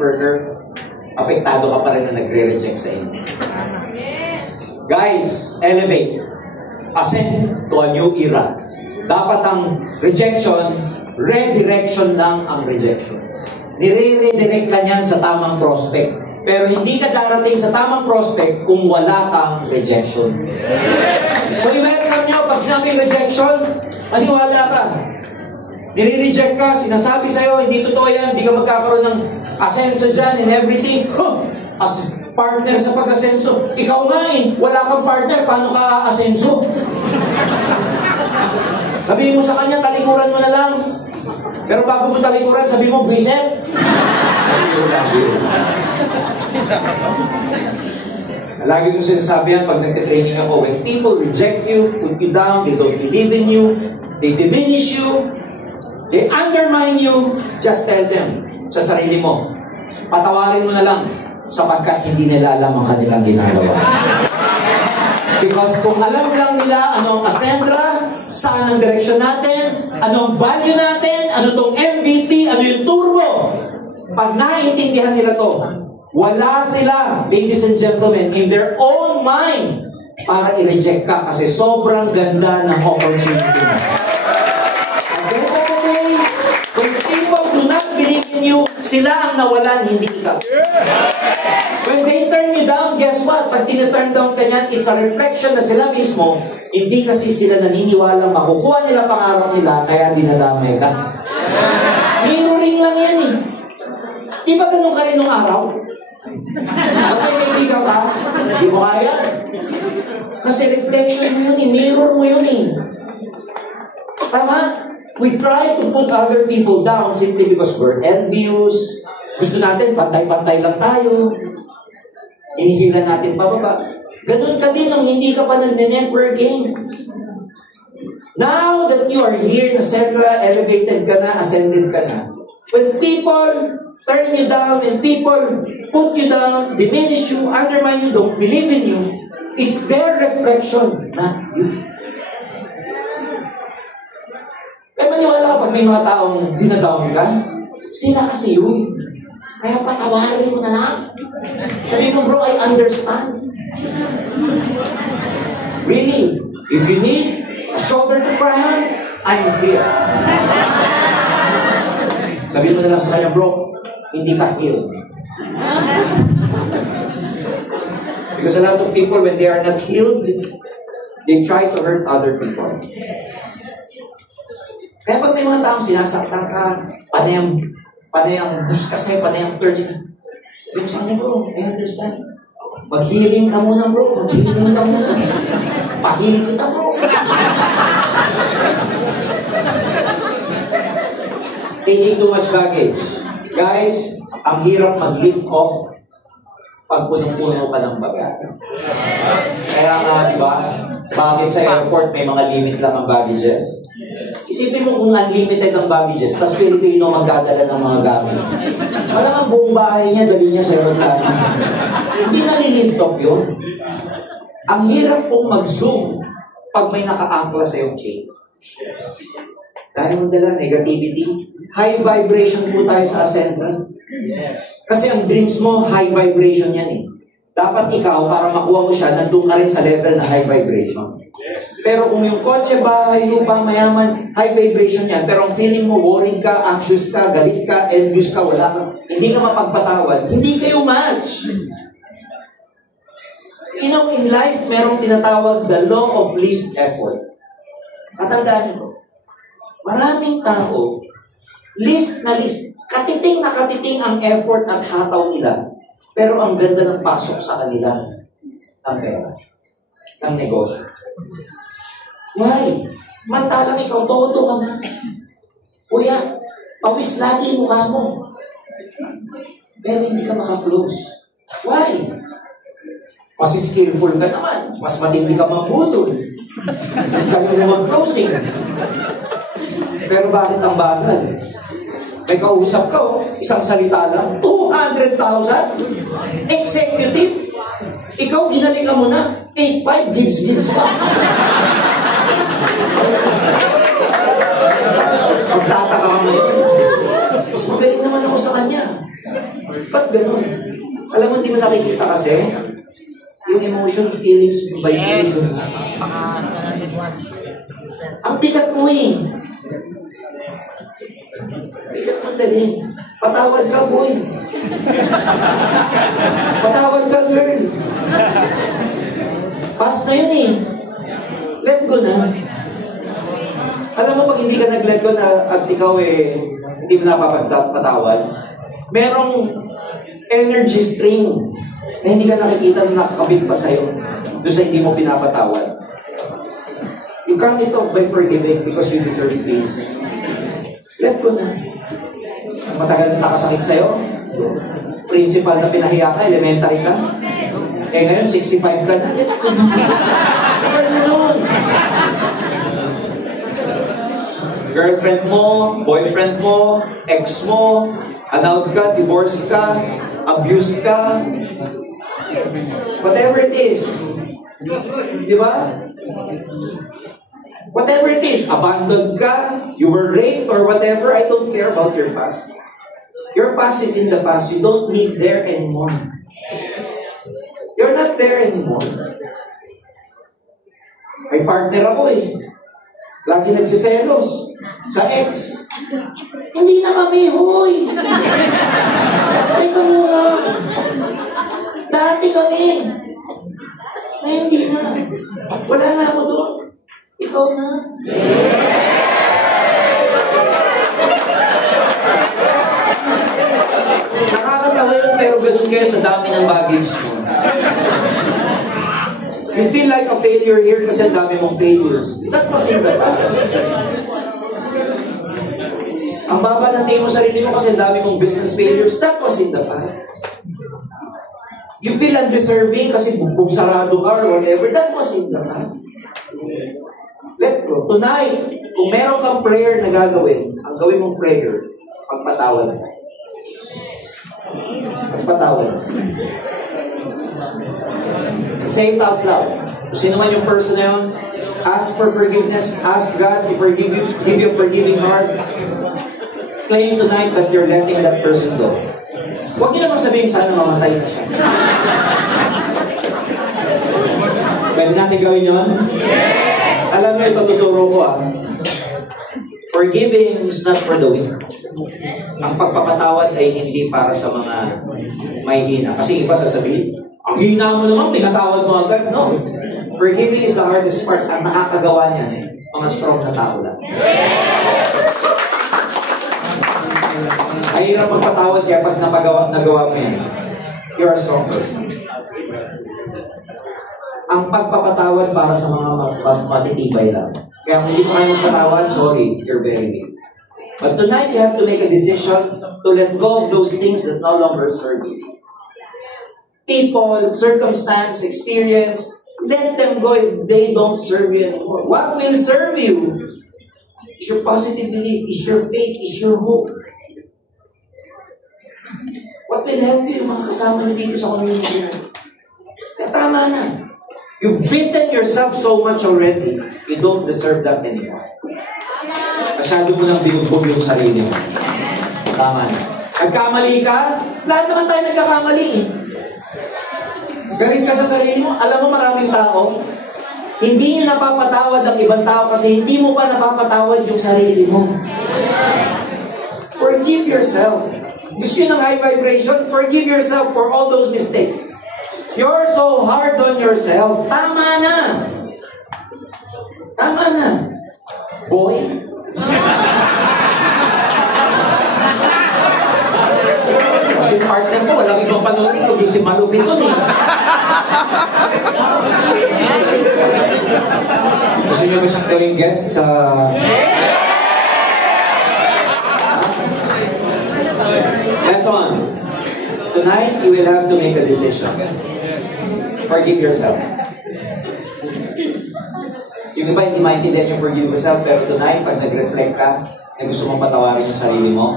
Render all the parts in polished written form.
worker, apektado ka pa rin na nagre-reject sa inyo. Guys, elevate. Ascend to a new era. Dapat ang rejection, redirection lang ang rejection. Nire-redirect ka niyan sa tamang prospect. Pero hindi ka darating sa tamang prospect kung wala kang rejection. So i-welcome nyo, pag sinabing rejection, maniwala ka. Nire-reject ka, sinasabi sa'yo, hindi totoo yan, hindi ka magkakaroon ng asenso dyan and everything. As partner sa pag-asenso. Ikaw nga wala kang partner, paano ka aasenso? Sabihin mo sa kanya, talikuran mo na lang. Pero bago mo talikuran, sabihin mo, buiset. Lagi ko sinasabi yan pag nagte-training ako, when people reject you, put you down, they don't believe in you, they diminish you, they undermine you, just tell them sa sarili mo, patawarin mo na lang sapagkat hindi nila alam ang kanilang ginagawa. Because kung alam lang nila anong ascendra, saan ang direksyon natin, anong value natin, ano tong MVP, ano yung turbo, pag naiintindihan nila to, wala sila, ladies and gentlemen, in their own mind para i-reject ka kasi sobrang ganda ng opportunity mo. At the end of the day, when people do not believe in you, sila ang nawalan, hindi ka. When they turn you down, guess what? Pag tina-turn down ka niyan, it's a reflection na sila mismo, hindi kasi sila naniniwala makukuha nila pangarap nila, kaya dinadamay ka. Mirroring lang yan eh. Di ba ganun ka rin nung araw? Pag may kaibigan ka, di mo kaya? Kasi reflection mo yun eh, mirror mo yun eh. Tama? We try to put other people down simply because we're envious. Gusto natin, pantay-pantay lang tayo. Inihila natin pababa. Ganun ka din nung hindi ka pa nag-networking. Now that you are here, etc., elevated ka na, ascended ka na. When people turn you down and people put you down, diminish you, undermine you, don't believe in you, it's their reflection, not you. Kaya maniwala ka pag may mga taong dinadown ka, sila kasi yun. Kaya patawarin mo na lang. Sabi mo, bro, I understand. Really, if you need a shoulder to cry on, I'm here. Sabi mo na lang sa kanya, bro, hindi ka healed. Because a lot of people, when they are not healed, they try to hurt other people. Kaya pag may mga taong sinasaktan ka, panay ang discuss, panay ang turn, sabi mo sa kanya, bro, I understand. Mag-healing ka muna, bro. Mag-healing ka muna. Pahil kita, bro. Taking too much baggage. Guys, ang hirap mag-lift off pag punong-puno ka ng bagage. Kaya nga, di ba, bakit sa airport may mga limit lang ang baggages? Isipin mo kung unlimited ang baggages, tapos Pilipino magdadala ng mga gamit. Malamang buong bahay niya, dali niya sa aeroplano. Hindi na nilift off yun. Ang hirap pong mag-zoom pag may naka-angkla sa iyong chain. Dahil mo dala, negativity. High vibration po tayo sa Ascendra. Kasi ang dreams mo, high vibration yan eh. Dapat ikaw, para makuha mo siya, nandun ka rin sa level na high vibration. Pero kung yung kotse, bahay, lupa, mayaman, high vibration yan. Pero ang feeling mo, worried ka, anxious ka, galit ka, envious ka, wala ka, hindi ka mapagpatawad, hindi kayo match. You know, in life, merong tinatawag the law of least effort. Katandaan nyo, maraming tao, list na list, katiting na katiting ang effort at hataw nila. Pero ang ganda ng pasok sa kanila ng pera, ng negosyo. Why? Mantalang ikaw, todo ka na. Kuya, pawis lagi mukha mo. Pero hindi ka makaklose. Why? Mas skillful ka naman. Mas matindi ka mambutol. Kaya mo mag-closing. Pero bakit ang bagal? May kausap ka, isang salita lang, 200,000? Executive? Ikaw, ginalingan mo na, 8.5, gives pa. Magtataka ka mo. Mas magaling naman ako sa kanya. Ba't ganun? Alam mo, hindi mo nakikita kasi yung emotions, feelings, vibration. Ang bigat mo eh. Bigat mo dali. Patawad ka, boy. Patawad ka, girl. Past na yun eh. Let go na. Alam mo, pag hindi ka nag-let go na at ikaw eh, hindi mo napapatawad, merong energy string na hindi ka nakikita na nakakabit pa sa'yo doon sa hindi mo pinapatawad. You can't it off by forgiving because you deserve peace. Let go na. Matagal na nakasakit sa'yo. Principal na pinahiya ka, elementary ka. Eh ngayon, 65 ka na. Tagal na nun. Girlfriend mo, boyfriend mo, ex mo, annulled ka, divorced ka, abused ka, whatever it is. Di ba? Whatever it is, abandoned ka, you were raped or whatever, I don't care about your past. Your past is in the past. You don't live there anymore. You're not there anymore. May partner ako eh. Lagi nagsiselos sa ex. Hindi na kami, hoy! Teka muna. Dati kami. Ngayon hindi na. Wala na ako doon. Ikaw na. Nakakatawa yun, pero ganun kayo sa dami ng baggage mo. You feel like a failure here kasi ang dami mong failures. That was in the past. Ang baba ng tingin mo sarili mo kasi ang dami mong business failures. That was in the past. You feel undeserving kasi bugbog sarado ka or whatever. That was in the past. Let go. Tonight, kung meron kang prayer na gagawin, ang gawin mong prayer, pagpatawad mo. Pagpatawad. Say it out loud. Kung sino man yung person na yun, ask for forgiveness. Ask God to forgive you. Give you a forgiving heart. Claim tonight that you're letting that person go. Huwag niyo naman sabihin sana mamatay na siya. Pwede natin gawin yun? Yes! Alam mo, ito tuturo ko Forgiving is not for the weak. Ang pagpapatawad ay hindi para sa mga may hina. Kasi iba sasabihin, ang hina mo naman, pinatawad mo agad. No. Forgiving is the hardest part. Ang nakakagawa niyan, mga strong na tao lang. Ay hirap magpatawad kaya pag nagawa mo yan, you're a strong person. Ang pagpapatawad para sa mga matitibay lang. Kaya kung hindi mo kayo magpatawad, sorry, you're very weak. But tonight, you have to make a decision to let go of those things that no longer serve you. People, circumstance, experience, let them go if they don't serve you anymore. What will serve you is your positive belief, is your faith, is your hope. What will help you, yung mga kasama nyo dito sa community na? Tama na. You've beaten yourself so much already, you don't deserve that anymore. Masyado mo nang binugbog yung sarili mo. Tama na. Nagkamali ka? Lahat naman tayo nagkakamali eh. Galit ka sa sarili mo. Alam mo maraming tao, hindi nyo napapatawad ang ibang tao kasi hindi mo pa napapatawad yung sarili mo. Forgive yourself. Gusto nyo ng high vibration? Forgive yourself for all those mistakes. You're so hard on yourself. Tama na. Tama na. Boy. Kasi partner ko, walang ibang panunin, kundi si Malupit dun eh. Gusto niyo ba siyang gawing guest sa... Lesson. Tonight, you will have to make a decision. Forgive yourself. Yung iba, hindi maintindihan yung forgive yourself, pero tonight, pag nag-reflect ka, na gusto mong patawarin yung sarili mo,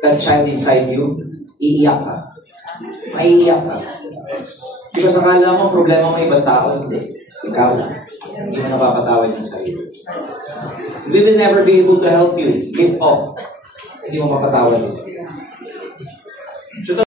that child inside you, iiyak ka. Maiiyak ka. Because akala mo, problema mo ibang tao, hindi. Ikaw na. Hindi mo napapatawad yung sarili. We will never be able to help you. Give off. Hindi mo mapatawad yun.